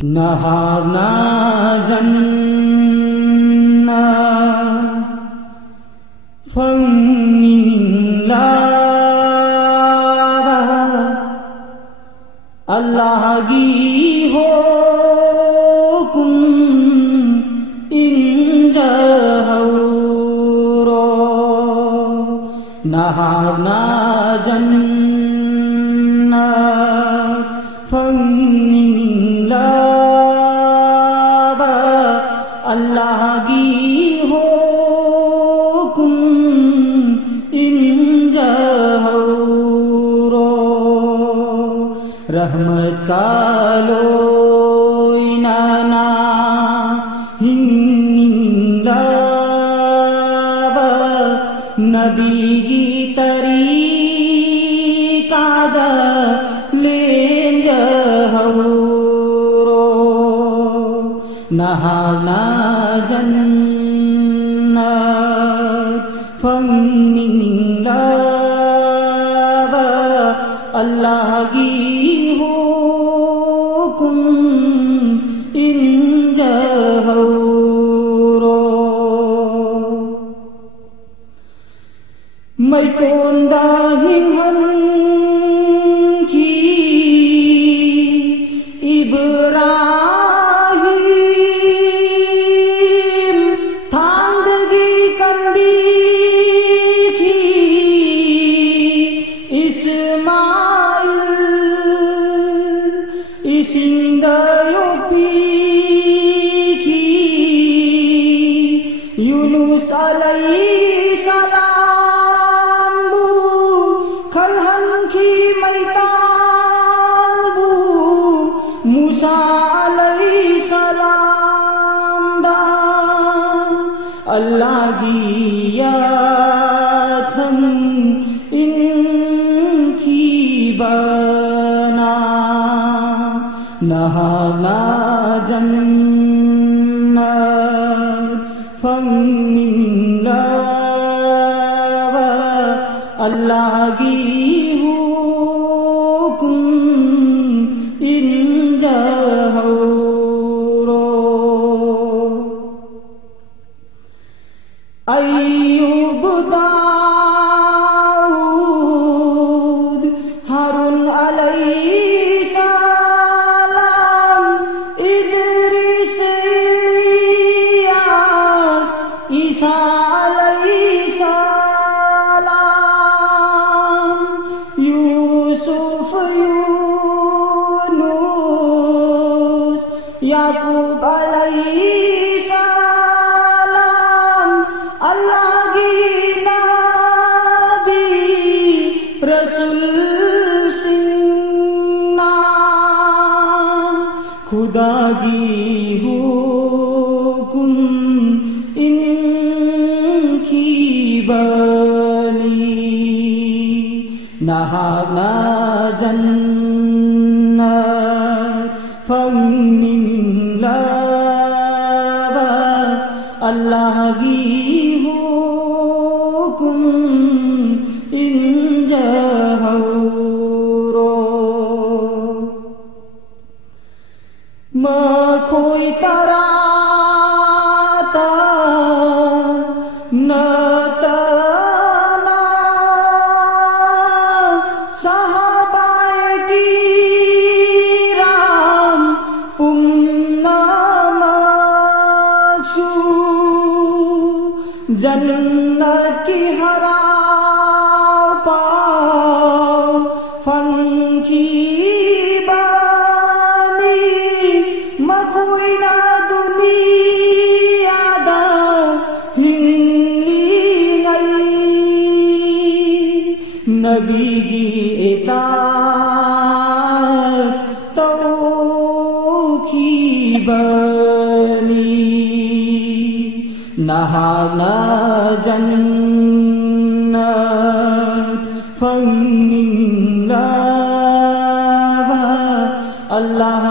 نهارنا جنة اللہ کی حکم انجہورو نہارنا جنہ اللہ کی حکم انجہورو رحمت کالو انانا ہنگلاب نبی کی طریقہ لین جہورو نہانا جنت فنگلاب اللہ کی حکم انجہورو میں کوندہ ہن کی ابراہیم تھاندگی کنڈی کی یونس علیہ السلام بو کھلہن کی میتان بو موسیٰ علیہ السلام دا اللہ کی یاتن ان کی بنا نہانا جنت فنگلاب اللہ کی حکم انجہورو ایوب داؤد ہارون علیہ یعقوب علیہ السلام اللہ کی نبی رسول سننا خدا کی حکم ان کی بنی نہانا جنت فنگلاب اللہ کی حکم انجہورو مکھوئی تراتا نتنا صحابہ کرام جنت کی ہرا پاؤ فن کی بانی مکوئی نہ دنیا دا ہنگلی گئی نبی کی اطاعت تو کی بنی نہانا جنت فنگلاب اللہ